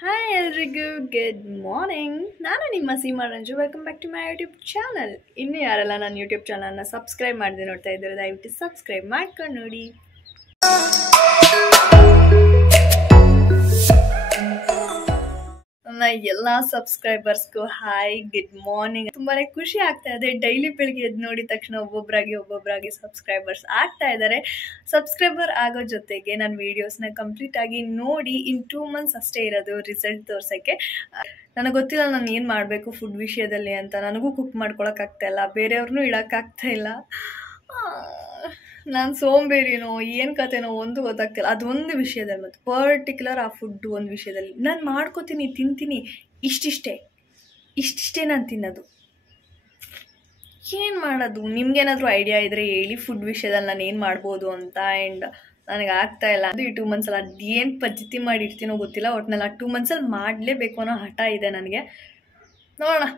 Hi ಎಲ್ರಿಗೂ good morning. ನಾನು ನಿಮ್ಮ Seema Ranju. Welcome back to my YouTube channel. ಇನ್ನೂ ಯಾರೆಲ್ಲ ನನ್ನ ಯೂಟ್ಯೂಬ್ ಚಾನಲ್ನ ಸಬ್ಸ್ಕ್ರೈಬ್ ಮಾಡದೆ ನೋಡ್ತಾ ಇದ್ದಾರೆ ದಯವಿಟ್ಟು ಸಬ್ಸ್ಕ್ರೈಬ್ ಮಾಡ್ಕೊಂಡು ನೋಡಿ. ನನ್ನ ಎಲ್ಲ ಸಬ್ಸ್ಕ್ರೈಬರ್ಸ್ಗೂ ಹಾಯ್ ಗುಡ್ ಮಾರ್ನಿಂಗ್. ತುಂಬಾನೇ ಖುಷಿ ಆಗ್ತಾ ಇದೆ. ಡೈಲಿ ಬೆಳಿಗ್ಗೆ ಎದ್ದು ನೋಡಿದ ತಕ್ಷಣ ಒಬ್ಬೊಬ್ಬರಾಗಿ ಸಬ್ಸ್ಕ್ರೈಬರ್ಸ್ ಆಗ್ತಾ ಇದ್ದಾರೆ. ಸಬ್ಸ್ಕ್ರೈಬರ್ ಆಗೋ ಜೊತೆಗೆ ನನ್ನ ವೀಡಿಯೋಸ್ನ ಕಂಪ್ಲೀಟ್ ಆಗಿ ನೋಡಿ ಇನ್ 2 months ಅಷ್ಟೇ ಇರೋದು ರಿಸಲ್ಟ್ ತೋರ್ಸೋಕ್ಕೆ. ನನಗೆ ಗೊತ್ತಿಲ್ಲ ನಾನು ಏನು ಮಾಡಬೇಕು ಫುಡ್ ವಿಷಯದಲ್ಲಿ ಅಂತ. ನನಗೂ ಕುಕ್ ಮಾಡ್ಕೊಳಕ್ಕಾಗ್ತಾ ಇಲ್ಲ, ಬೇರೆಯವ್ರನ್ನೂ ಇಡೋಕ್ಕಾಗ್ತಾ ಇಲ್ಲ. ನಾನು ಸೋಂಬೇರಿನೋ ಏನು ಕತೆನೋ ಒಂದು ಗೊತ್ತಾಗ್ತಿಲ್ಲ. ಅದೊಂದು ವಿಷಯದಲ್ಲಿ ಮತ್ತು ಪರ್ಟಿಕ್ಯುಲರ್ ಆ ಫುಡ್ ಒಂದು ವಿಷಯದಲ್ಲಿ ನಾನು ಮಾಡ್ಕೋತೀನಿ, ತಿಂತೀನಿ, ಇಷ್ಟಿಷ್ಟೇ ನಾನು ತಿನ್ನೋದು. ಏನು ಮಾಡೋದು? ನಿಮ್ಗೇನಾದರೂ ಐಡಿಯಾ ಇದ್ದರೆ ಹೇಳಿ ಫುಡ್ ವಿಷಯದಲ್ಲಿ ನಾನು ಏನು ಮಾಡ್ಬೋದು ಅಂತ. ಆ್ಯಂಡ್ ನನಗೆ ಆಗ್ತಾ ಇಲ್ಲ. ಅದು ಈ 2 months ಅದೇನು ಪದ್ಧತಿ ಮಾಡಿರ್ತೀನೋ ಗೊತ್ತಿಲ್ಲ. ಒಟ್ಟಿನಲ್ಲಿ ಆ 2 months ಮಾಡಲೇಬೇಕು ಅನ್ನೋ ಹಠ ಇದೆ ನನಗೆ. ನೋಡೋಣ,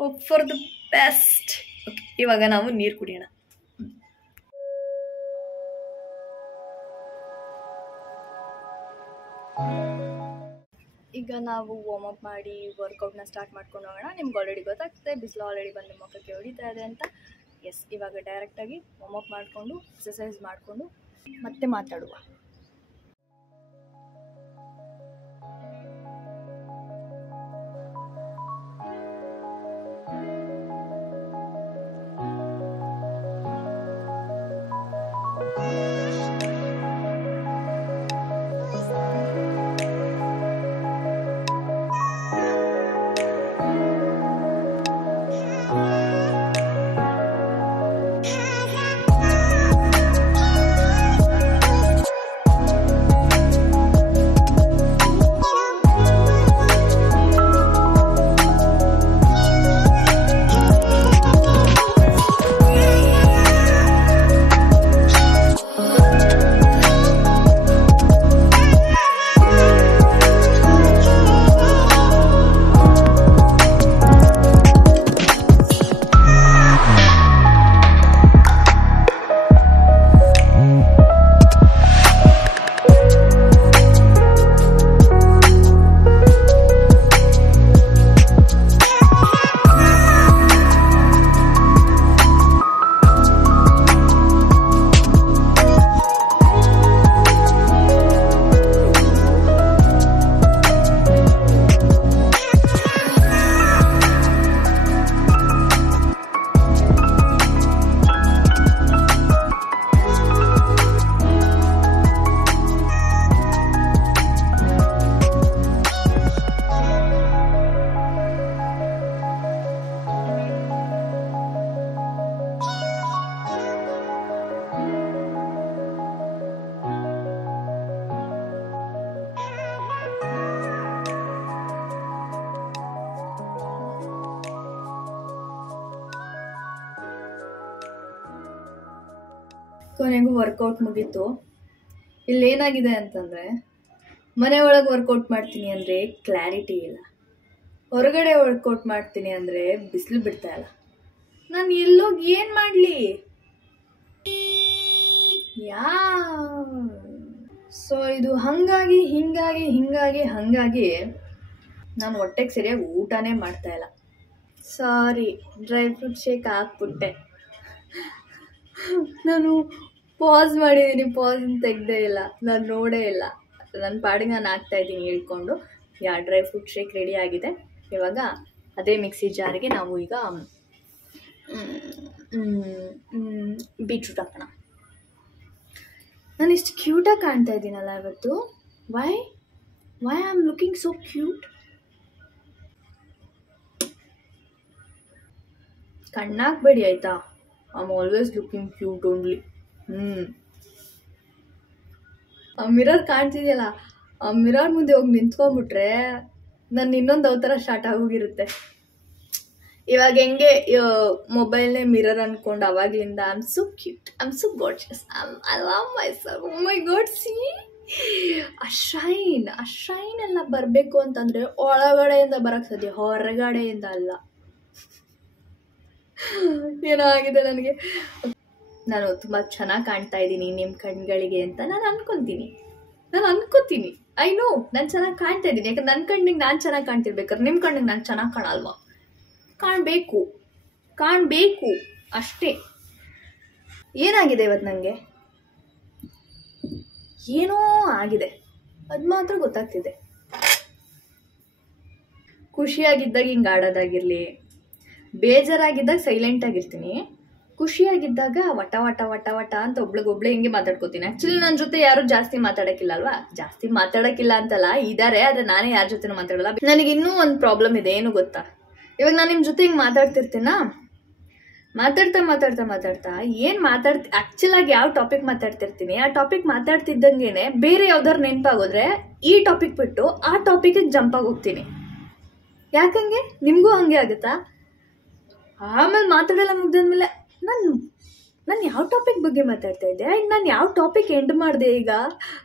hope for the best. Okay, ಇವಾಗ ನಾವು ನೀರು ಕುಡಿಯೋಣ. ಈಗ ನಾವು ವಾರ್ಮ್ ಅಪ್ ಮಾಡಿ ವರ್ಕೌಟ್ನ ಸ್ಟಾರ್ಟ್ ಮಾಡ್ಕೊಂಡು ಹೋಗೋಣ. ನಿಮ್ಗೆ ಆಲ್ರೆಡಿ ಗೊತ್ತಾಗ್ತದೆ ಬಿಸಿಲು ಆಲ್ರೆಡಿ ಬಂದು ಮುಖಕ್ಕೆ ಹೊಡಿತಾ ಇದೆ ಅಂತ. ಎಸ್, ಇವಾಗ ಡೈರೆಕ್ಟಾಗಿ ವಾರ್ಮ್ ಅಪ್ ಮಾಡಿಕೊಂಡು ಎಕ್ಸಸೈಸ್ ಮಾಡಿಕೊಂಡು ಮತ್ತೆ ಮಾತಾಡುವ. ಕೊನೆಗೂ ವರ್ಕೌಟ್ ಮುಗೀತು. ಇಲ್ಲೇನಾಗಿದೆ ಅಂತಂದರೆ, ಮನೆ ಒಳಗೆ ವರ್ಕೌಟ್ ಮಾಡ್ತೀನಿ ಅಂದರೆ ಕ್ಲಾರಿಟಿ ಇಲ್ಲ, ಹೊರಗಡೆ ವರ್ಕೌಟ್ ಮಾಡ್ತೀನಿ ಅಂದರೆ ಬಿಸಿಲು ಬಿಡ್ತಾ ಇಲ್ಲ. ನಾನು ಎಲ್ಲೋಗಿ ಏನು ಮಾಡಲಿ? ಸೊ ಇದು ಹಂಗಾಗಿ ನಾನು ಹೊಟ್ಟೆಗೆ ಸರಿಯಾಗಿ ಊಟನೇ ಮಾಡ್ತಾ ಇಲ್ಲ. ಸಾರಿ, ಡ್ರೈ ಫ್ರೂಟ್ ಶೇಕ್ ಹಾಕ್ಬಿಟ್ಟೆ. ನಾನು ಪಾಸ್ ಮಾಡಿದ್ದೀನಿ, ಪಾಸನ್ನು ತೆಗ್ದೇ ಇಲ್ಲ, ನಾನು ನೋಡೇ ಇಲ್ಲ. ನನ್ನ ಪಾಡಿಗೆ ನಾನು ಹಾಕ್ತಾಯಿದ್ದೀನಿ ಹೇಳ್ಕೊಂಡು. ಡ್ರೈ ಫ್ರೂಟ್ ಶೇಕ್ ರೆಡಿ ಆಗಿದೆ. ಇವಾಗ ಅದೇ ಮಿಕ್ಸಿ ಜಾರಿಗೆ ನಾವು ಈಗ ಬೀಟ್ರೂಟ್ ಹಾಕೋಣ. ನಾನು ಇಷ್ಟು ಕ್ಯೂಟಾಗಿ ಕಾಣ್ತಾ ಇದ್ದೀನಲ್ಲ ಇವತ್ತು. Why I am looking so cute? ಕಣ್ಣಾಕ್ಬೇಡಿ ಆಯಿತಾ? I am always looking cute only. ಆ ಮಿರರ್ ಕಾಣ್ತಿದೆಯಲ್ಲ, ಆ ಮಿರರ್ ಮುಂದೆ ಹೋಗಿ ನಿಂತ್ಕೊಂಡ್ಬಿಟ್ರೆ ನನ್ನ ಇನ್ನೊಂದು ಅವತಾರ ಸ್ಟಾರ್ಟ್ ಆಗೋಗಿರುತ್ತೆ. ಇವಾಗ ಹೆಂಗೆ ಮೊಬೈಲ್ನೇ ಮಿರರ್ ಅಂದ್ಕೊಂಡು ಅವಾಗಲಿಂದ I am so cute, I am so gorgeous, I love myself. Oh my god, see ಆ ಶೈನ್ ಎಲ್ಲ ಬರಬೇಕು ಅಂತಂದರೆ ಒಳಗಡೆಯಿಂದ ಬರೋಕ್ಕೆ ಸಾಧ್ಯ, ಹೊರಗಡೆಯಿಂದ ಅಲ್ಲ. ಏನೋ ಆಗಿದೆ ನನಗೆ. ನಾನು ತುಂಬ ಚೆನ್ನಾಗಿ ಕಾಣ್ತಾ ಇದ್ದೀನಿ ನಿಮ್ಮ ಕಣ್ಗಳಿಗೆ ಅಂತ ನಾನು ಅನ್ಕೊತೀನಿ. ಐ ನೋ ನಾನು ಚೆನ್ನಾಗಿ ಕಾಣ್ತಾ ಇದ್ದೀನಿ, ಯಾಕಂದ್ರೆ ನನ್ನ ಕಣ್ಣಿಗೆ ನಾನು ಚೆನ್ನಾಗಿ ಕಾಣ್ತಿರ್ಬೇಕಾದ್ರೆ ನಿಮ್ಮ ಕಣ್ಣಿಗೆ ನಾನು ಚೆನ್ನಾಗಿ ಕಾಣಲ್ವಾ? ಕಾಣಬೇಕು ಅಷ್ಟೇ. ಏನಾಗಿದೆ ಇವತ್ತು ನನಗೆ? ಏನೋ ಆಗಿದೆ, ಅದು ಮಾತ್ರ ಗೊತ್ತಾಗ್ತಿದೆ. ಖುಷಿಯಾಗಿದ್ದಾಗ ಹಿಂಗೆ ಆಡೋದಾಗಿರಲಿ, ಬೇಜಾರಾಗಿದ್ದಾಗ ಸೈಲೆಂಟ್ ಆಗಿರ್ತೀನಿ, ಖುಷಿಯಾಗಿದ್ದಾಗ ವಟ ವಟ ವಟ ವಟ ಅಂತ ಒಬ್ಳಿಗೊಬ್ಳೆ ಹಿಂಗೆ ಮಾತಾಡ್ಕೋತೀನಿ. ಆ್ಯಕ್ಚುಲಿ ನನ್ನ ಜೊತೆ ಯಾರು ಜಾಸ್ತಿ ಮಾತಾಡೋಕ್ಕಿಲ್ಲ ಅಲ್ವಾ? ಜಾಸ್ತಿ ಮಾತಾಡೋಕ್ಕಿಲ್ಲ ಅಂತಲ್ಲ, ಇದ್ದಾರೆ, ಆದರೆ ನಾನೇ ಯಾರ ಜೊತೆನೂ ಮಾತಾಡಲ್ಲ. ನನಗೆ ಇನ್ನೂ ಒಂದು ಪ್ರಾಬ್ಲಮ್ ಇದೆ, ಏನು ಗೊತ್ತಾ? ಇವಾಗ ನಾನು ನಿಮ್ಮ ಜೊತೆ ಹಿಂಗೆ ಮಾತಾಡ್ತಿರ್ತೀನಾ, ಮಾತಾಡ್ತಾ ಏನು ಆ್ಯಕ್ಚುಲಾಗಿ ಯಾವ ಟಾಪಿಕ್ ಮಾತಾಡ್ತಿರ್ತೀನಿ, ಆ ಟಾಪಿಕ್ ಮಾತಾಡ್ತಿದ್ದಂಗೆ ಬೇರೆ ಯಾವ್ದಾರು ನೆನಪಾಗೋದ್ರೆ ಈ ಟಾಪಿಕ್ ಬಿಟ್ಟು ಆ ಟಾಪಿಕಿಗೆ ಜಂಪ್ ಆಗಿ ಹೋಗ್ತೀನಿ. ಯಾಕಂಗೆ? ನಿಮಗೂ ಹಂಗೆ ಆಗುತ್ತಾ? ಆಮೇಲೆ ಮಾತಾಡಲ್ಲ ಮುಗ್ದಾದ್ಮೇಲೆ ನಾನು ಯಾವ ಟಾಪಿಕ್ ಬಗ್ಗೆ ಮಾತಾಡ್ತಾ ಇದ್ದೆ, ನಾನು ಯಾವ ಟಾಪಿಕ್ ಎಂಡ್ ಮಾಡಿದೆ ಈಗ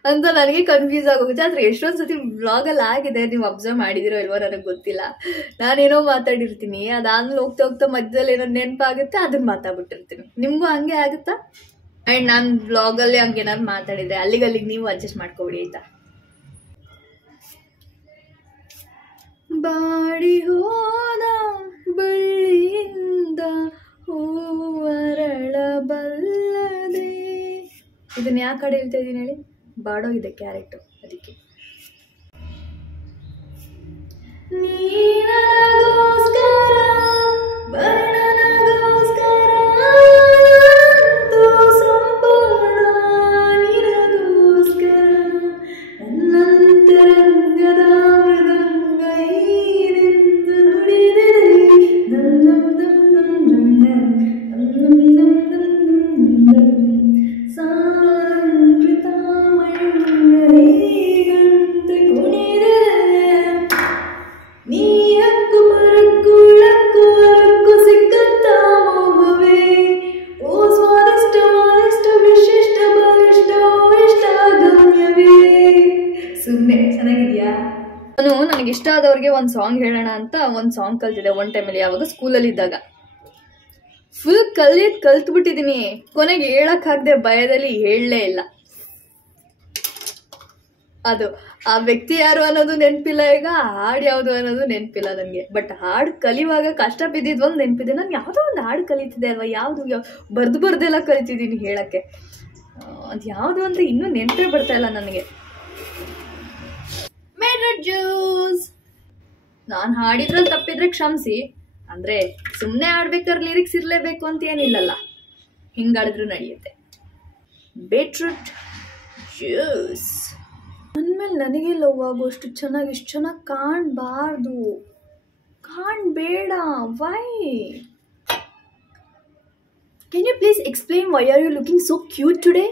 ಅಂತ ನನಗೆ ಕನ್ಫ್ಯೂಸ್ ಆಗೋಗುತ್ತೆ. ಆದರೆ ಎಷ್ಟೊಂದು ಸತಿ ವ್ಲಾಗಲ್ಲಿ ಆಗಿದೆ, ನೀವು ಅಬ್ಸರ್ವ್ ಮಾಡಿದಿರೋ ಇಲ್ವೋ ನನಗೆ ಗೊತ್ತಿಲ್ಲ. ನಾನೇನೋ ಮಾತಾಡಿರ್ತೀನಿ, ಅದಾದ್ಮೇಲೆ ಹೋಗ್ತಾ ಮಧ್ಯದಲ್ಲಿ ಏನೋ ನೆನಪಾಗುತ್ತೆ, ಅದನ್ನ ಮಾತಾಡ್ಬಿಟ್ಟಿರ್ತೀನಿ. ನಿಮಗೂ ಹಂಗೆ ಆಗುತ್ತಾ? ಆ್ಯಂಡ್ ನಾನು ವ್ಲಾಗಲ್ಲಿ ಹಂಗೆ ಏನಾದ್ರು ಮಾತಾಡಿದೆ ಅಲ್ಲಿಗೆ ನೀವು ಅಡ್ಜಸ್ಟ್ ಮಾಡ್ಕೊಬಿಡಿ ಆಯ್ತಾ? ಬಾಡಿ ಹೋದ ಬಳ್ಳಿಯಿಂದ ಹೂವರಳಬಲ್ಲದೆ. ಇದನ್ನ ಯಾಕೆ ಕಡೆ ಹೇಳ್ತಾ ಇದ್ದೀನಿ ಹೇಳಿ? ಬಾಡೋಗಿದೆ ಕ್ಯಾರೆಕ್ಟರ್, ಅದಕ್ಕೆ. ನನಗೆ ಇಷ್ಟ ಆದವ್ರಿಗೆ ಒಂದು ಸಾಂಗ್ ಹೇಳೋಣ ಅಂತ ಒಂದು ಸಾಂಗ್ ಕಲ್ತಿದ್ದೆ ಒನ್ ಟೈಮಲ್ಲಿ, ಯಾವಾಗ ಸ್ಕೂಲಲ್ಲಿ ಇದ್ದಾಗ. ಫುಲ್ ಕಲ್ತ್ಬಿಟ್ಟಿದ್ದೀನಿ, ಕೊನೆಗೆ ಹೇಳಕ್ಕಾಗದೆ ಭಯದಲ್ಲಿ ಹೇಳಲೇ ಇಲ್ಲ. ಅದು ಆ ವ್ಯಕ್ತಿ ಯಾರು ಅನ್ನೋದು ನೆನಪಿಲ್ಲ, ಈಗ ಹಾಡು ಯಾವುದು ಅನ್ನೋದು ನೆನಪಿಲ್ಲ ನನಗೆ. ಬಟ್ ಹಾಡು ಕಲಿಯುವಾಗ ಕಷ್ಟ ಬಿದ್ದಿದ್ದು ಒಂದು ನೆನಪಿದೆ. ನಾನು ಯಾವುದೋ ಒಂದು ಹಾಡು ಕಲಿತಿದ್ದೆ ಅಲ್ವಾ, ಯಾವುದು ಬರ್ದೆಲ್ಲ ಕಲಿತಿದ್ದೀನಿ ಹೇಳಕ್ಕೆ. ಅದು ಯಾವುದು ಅಂತ ಇನ್ನೂ ನೆನಪೇ ಬರ್ತಾ ಇಲ್ಲ ನನಗೆ. ಜ್ಯೂಸ್. ನಾನು ಹಾಡಿದ್ರಲ್ಲಿ ತಪ್ಪಿದ್ರೆ ಕ್ಷಮಿಸಿ. ಅಂದರೆ ಸುಮ್ಮನೆ ಆಡ್ಬೇಕಾದ್ರೆ ಲಿರಿಕ್ಸ್ ಇರಲೇಬೇಕು ಅಂತ ಏನಿಲ್ಲಲ್ಲ, ಹಿಂಗಾಡಿದ್ರೂ ನಡೆಯುತ್ತೆ. ಬೀಟ್ರೂಟ್ ಜ್ಯೂಸ್ ಅಂದಮೇಲೆ ನನಗೆ ಲವ್ ಆಗೋಷ್ಟು ಚೆನ್ನಾಗಿ ಇಷ್ಟು ಚೆನ್ನಾಗಿ ಕಾಣಬಾರ್ದು, ಕಾಣಬೇಡ. Why? Can you please explain why are you looking so cute today?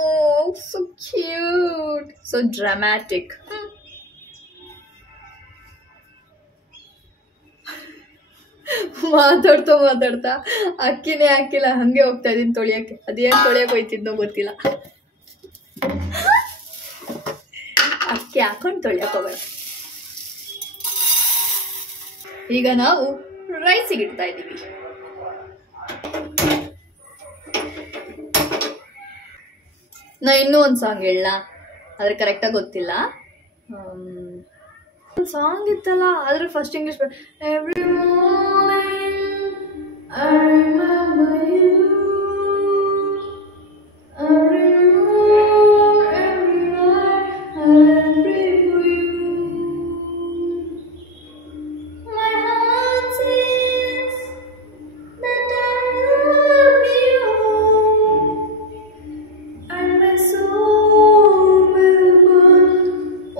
Oh, so cute. So dramatic. ಮಾತಾಡ್ತಾ ಅಕ್ಕಿನೇ ಹಾಕಿಲ್ಲ, ಹಂಗೆ ಹೋಗ್ತಾ ಇದೀನಿ ತೊಳಿಯಕ್ಕೆ. ಅದೇನು ತೊಳಿಯಕ್ಕೆ ಹೋಯ್ತಿದ್ನೋ ಗೊತ್ತಿಲ್ಲ. ಅಕ್ಕಿ ಹಾಕೊಂಡು ತೊಳಿಯಕ್ಕೆ ಹೋಗೋಣ. ಈಗ ನಾವು ರೈಸಿಗೆ ಇಡ್ತಾ ಇದ್ದೀವಿ. ನಾ ಇನ್ನೂ ಒಂದು ಸಾಂಗ್ ಹೇಳಲ್ಲ, ಆದರೆ ಕರೆಕ್ಟಾಗಿ ಗೊತ್ತಿಲ್ಲ. ಒಂದು ಸಾಂಗ್ ಇತ್ತಲ್ಲ, ಆದರೆ first English. Every morning I remember you, every night I pray for you, my heart says that I love you, and my soul will burn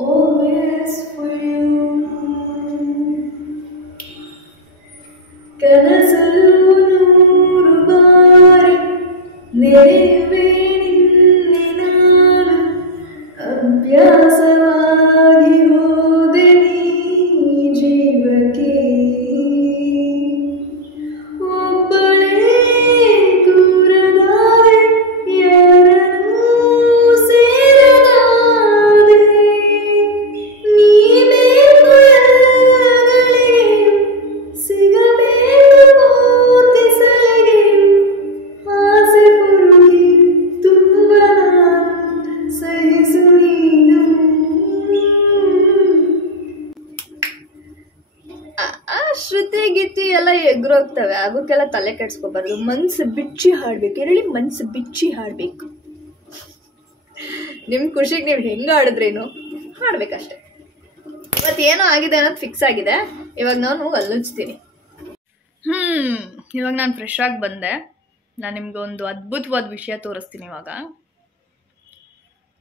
always for you. ಕನಸಲು ನೂರು ಬಾರಿ ನೆನೆಯುವೆ ನಿನ್ನೆ ನಾನು, ಅಭ್ಯಾಸವಾಗಿ ಹೋದೆ ನೀ ಜೀವಕ್ಕೆ. ಒಬ್ಬಳೇ ದೂರದಾದೆ, ಯಾರನ್ನೂ ಸೇರದಾದೆ, ನೀ ಬೇಕು ಎಲ್ಲಗಳೇ, ಸಿಗಬೇಕು ಪೂರ್ತಿ ಸಲಗೆ, ಆಸೆ ಪುರುಗಿ ಎಗ್ರೋಗ್ತವೆ, ಅದಕ್ಕೆಲ್ಲ ತಲೆ ಕೆಡ್ಸ್ಕೊಬಾರ್ದು. ಮನ್ಸು ಬಿಚ್ಚಿ ಹಾಡ್ಬೇಕು. ಹೇಳಿ, ಮನ್ಸು ಬಿಚ್ಚಿ ಹಾಡ್ಬೇಕು. ನಿಮ್ಮ ಖುಷಿಗೆ ನೀವು ಹೆಂಗೆ ಹಾಡಿದ್ರೇನು ಹಾಡ್ಬೇಕಷ್ಟೆ. ಇವತ್ತು ಏನೋ ಆಗಿದೆ ಅನ್ನೋದು ಫಿಕ್ಸ್ ಆಗಿದೆ. ಇವಾಗ ನಾನು ಅಲ್ಲುಚ್ತೀನಿ. ಇವಾಗ ನಾನು ಫ್ರೆಶ್ ಆಗಿ ಬಂದೆ. ನಾನು ನಿಮ್ಗೆ ಒಂದು ಅದ್ಭುತವಾದ ವಿಷಯ ತೋರಿಸ್ತೀನಿ ಇವಾಗ.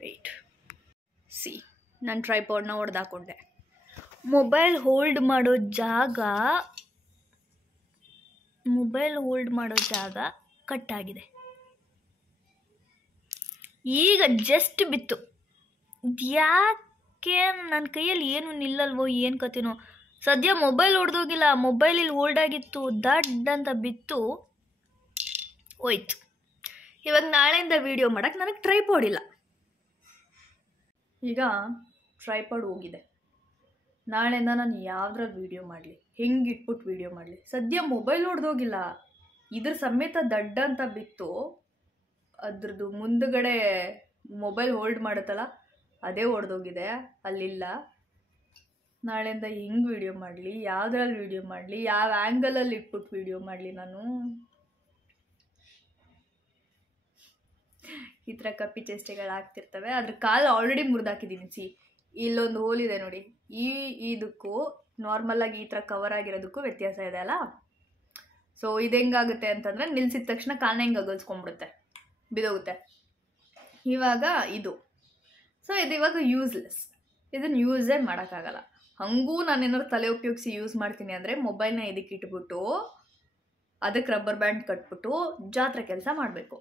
ವೆಯ್ಟ್, ಸಿ, ನಾನು ಟ್ರೈಪಾಡ್ನ ಹೊಡೆದಾಕೊಂಡೆ. ಮೊಬೈಲ್ ಹೋಲ್ಡ್ ಮಾಡೋ ಜಾಗ ಕಟ್ಟಾಗಿದೆ. ಈಗ ಜಸ್ಟ್ ಬಿತ್ತು. ಯಾಕೆ ನನ್ನ ಕೈಯಲ್ಲಿ ಏನು ನಿಲ್ಲಲ್ವೋ ಏನು ಕತೆನೋ. ಸದ್ಯ ಮೊಬೈಲ್ ಹೊಡೆದೋಗಿಲ್ಲ, ಮೊಬೈಲ್ ಇಲ್ಲಿ ಹೋಲ್ಡ್ ಆಗಿತ್ತು, ದಡ್ ಅಂತ ಬಿತ್ತು, ಹೋಯ್ತು. ಇವಾಗ ನಾಳೆಯಿಂದ ವಿಡಿಯೋ ಮಾಡೋಕ್ಕೆ ನನಗೆ ಟ್ರೈಪಾಡ್ ಇಲ್ಲ. ಈಗ ಟ್ರೈಪಾಡ್ ಹೋಗಿದೆ. ನಾಳೆಯಿಂದ ನಾನು ಯಾವ್ದ್ರಲ್ಲಿ ವೀಡಿಯೋ ಮಾಡಲಿ, ಹೆಂಗೆ ಇಟ್ಬಿಟ್ಟು ವೀಡಿಯೋ ಮಾಡಲಿ. ಸದ್ಯ ಮೊಬೈಲ್ ಹೊಡೆದೋಗಿಲ್ಲ, ಇದ್ರ ಸಮೇತ ದಡ್ಡ ಅಂತ ಬಿತ್ತು. ಅದ್ರದ್ದು ಮುಂದುಗಡೆ ಮೊಬೈಲ್ ಹೋಲ್ಡ್ ಮಾಡುತ್ತಲ್ಲ ಅದೇ ಹೊಡೆದೋಗಿದೆ, ಅಲ್ಲಿಲ್ಲ. ನಾಳೆಯಿಂದ ಹೆಂಗೆ ವೀಡಿಯೋ ಮಾಡಲಿ, ಯಾವುದ್ರಲ್ಲಿ ವೀಡಿಯೋ ಮಾಡಲಿ, ಯಾವ ಆ್ಯಂಗಲಲ್ಲಿ ಇಟ್ಬಿಟ್ಟು ವೀಡಿಯೋ ಮಾಡಲಿ. ನಾನು ಈ ಥರ ಕಪ್ಪಿ ಚೇಷ್ಟೆಗಳಾಗ್ತಿರ್ತವೆ. ಅದ್ರ ಕಾಲು ಆಲ್ರೆಡಿ ಮುರಿದಾಕಿದ್ದೀನಿ. ಸಿ, ಇಲ್ಲೊಂದು ಹೋಲ್ ಇದೆ ನೋಡಿ. ಇದಕ್ಕೂ ನಾರ್ಮಲಾಗಿ ಈ ಥರ ಕವರ್ ಆಗಿರೋದಕ್ಕೂ ವ್ಯತ್ಯಾಸ ಇದೆ ಅಲ್ಲ. ಸೊ ಇದು ಹೆಂಗಾಗುತ್ತೆ ಅಂತಂದರೆ, ನಿಲ್ಸಿದ ತಕ್ಷಣ ಕಾಲನ್ನ ಹೆಂಗೆ ಅಗಲ್ಸ್ಕೊಂಡ್ಬಿಡುತ್ತೆ, ಬಿದೋಗುತ್ತೆ. ಇವಾಗ ಇದು ಇದು ಇವಾಗ ಯೂಸ್ಲೆಸ್. ಇದನ್ನು ಯೂಸೇ ಮಾಡೋಕ್ಕಾಗಲ್ಲ. ಹಂಗೂ ನಾನೇನಾದ್ರು ತಲೆ ಉಪಯೋಗಿಸಿ ಯೂಸ್ ಮಾಡ್ತೀನಿ ಅಂದರೆ ಮೊಬೈಲ್ನ ಇದಕ್ಕೆ ಇಟ್ಬಿಟ್ಟು ಅದಕ್ಕೆ ರಬ್ಬರ್ ಬ್ಯಾಂಡ್ ಕಟ್ಬಿಟ್ಟು ಜಾತ್ರೆ ಕೆಲಸ ಮಾಡಬೇಕು.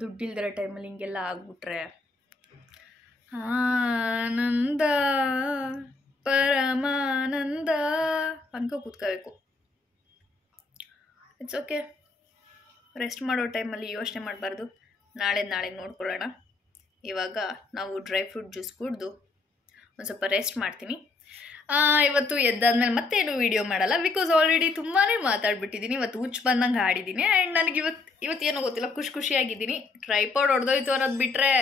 ದುಡ್ಡಿಲ್ದಿರೋ ಟೈಮಲ್ಲಿ ಹಿಂಗೆಲ್ಲ ಆಗ್ಬಿಟ್ರೆ ಆನಂದ ಪರಮಾನಂದ ಅನ್ಕೋ ಕೂತ್ಕೋಬೇಕು. It's okay. ರೆಸ್ಟ್ ಮಾಡೋ ಟೈಮಲ್ಲಿ ಯೋಚನೆ ಮಾಡಬಾರ್ದು. ನಾಳೆ ನೋಡ್ಕೊಳ್ಳೋಣ. ಇವಾಗ ನಾವು ಡ್ರೈ ಫ್ರೂಟ್ ಜ್ಯೂಸ್ ಕುಡಿದು ಒಂದು ಸ್ವಲ್ಪ ರೆಸ್ಟ್ ಮಾಡ್ತೀನಿ. ಇವತ್ತು ಎದ್ದಾದ್ಮೇಲೆ ಮತ್ತೇನು ವೀಡಿಯೋ ಮಾಡಲ್ಲ, ಬಿಕಾಸ್ ಆಲ್ರೆಡಿ ತುಂಬಾ ಮಾತಾಡ್ಬಿಟ್ಟಿದ್ದೀನಿ. ಇವತ್ತು ಹುಚ್ಚು ಬಂದಂಗೆ ಹಾಡಿದ್ದೀನಿ. ಆ್ಯಂಡ್ ನನಗೆ ಇವತ್ತೇನೋ ಗೊತ್ತಿಲ್ಲ, ಖುಷಿಯಾಗಿದ್ದೀನಿ. ಟ್ರೈಪಾಡ್ ಹೊಡೆದೋಯ್ತು ಅನ್ನೋದು ಬಿಟ್ಟರೆ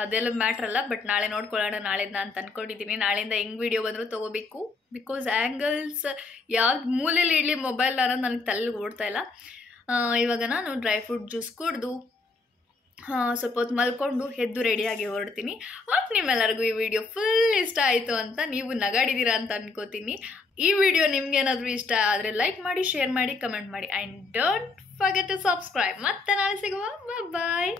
ಅದೆಲ್ಲ ಮ್ಯಾಟ್ರಲ್ಲ. ಬಟ್ ನಾಳೆ ನೋಡ್ಕೊಳ್ಳೋಣ ನಾಳೆಯಿಂದ ಅಂತ ಅಂದ್ಕೊಂಡಿದ್ದೀನಿ. ನಾಳೆಯಿಂದ ಹೆಂಗೆ ವೀಡಿಯೋ ಬಂದರೂ ತೊಗೋಬೇಕು. ಬಿಕಾಸ್ ಆ್ಯಂಗಲ್ಸ್ ಯಾವ್ದು ಮೂಲೆಯಲ್ಲಿ ಇಡಲಿ ಮೊಬೈಲ್ ಅನ್ನೋದು ನನಗೆ ತಲೆಗೆ ಓಡ್ತಾ ಇಲ್ಲ. ಇವಾಗ ನಾನು ಡ್ರೈ ಫ್ರೂಟ್ ಜ್ಯೂಸ್ ಕುಡಿದು ಸ್ವಲ್ಪ ಹೊತ್ತು ಮಲ್ಕೊಂಡು ಎದ್ದು ರೆಡಿಯಾಗಿ ಹೊರಡ್ತೀನಿ. ಮತ್ತು ನಿಮ್ಮೆಲ್ಲರಿಗೂ ಈ ವಿಡಿಯೋ ಫುಲ್ ಇಷ್ಟ ಆಯಿತು ಅಂತ, ನೀವು ನಗಾಡಿದ್ದೀರಾ ಅಂತ ಅನ್ಕೋತೀನಿ. ಈ ವಿಡಿಯೋ ನಿಮ್ಗೇನಾದರೂ ಇಷ್ಟ ಆದರೆ ಲೈಕ್ ಮಾಡಿ, ಶೇರ್ ಮಾಡಿ, ಕಮೆಂಟ್ ಮಾಡಿ. And don't forget to subscribe. ಮತ್ತೆ ನಾಳೆ ಸಿಗುವ. ಬಾಯ್.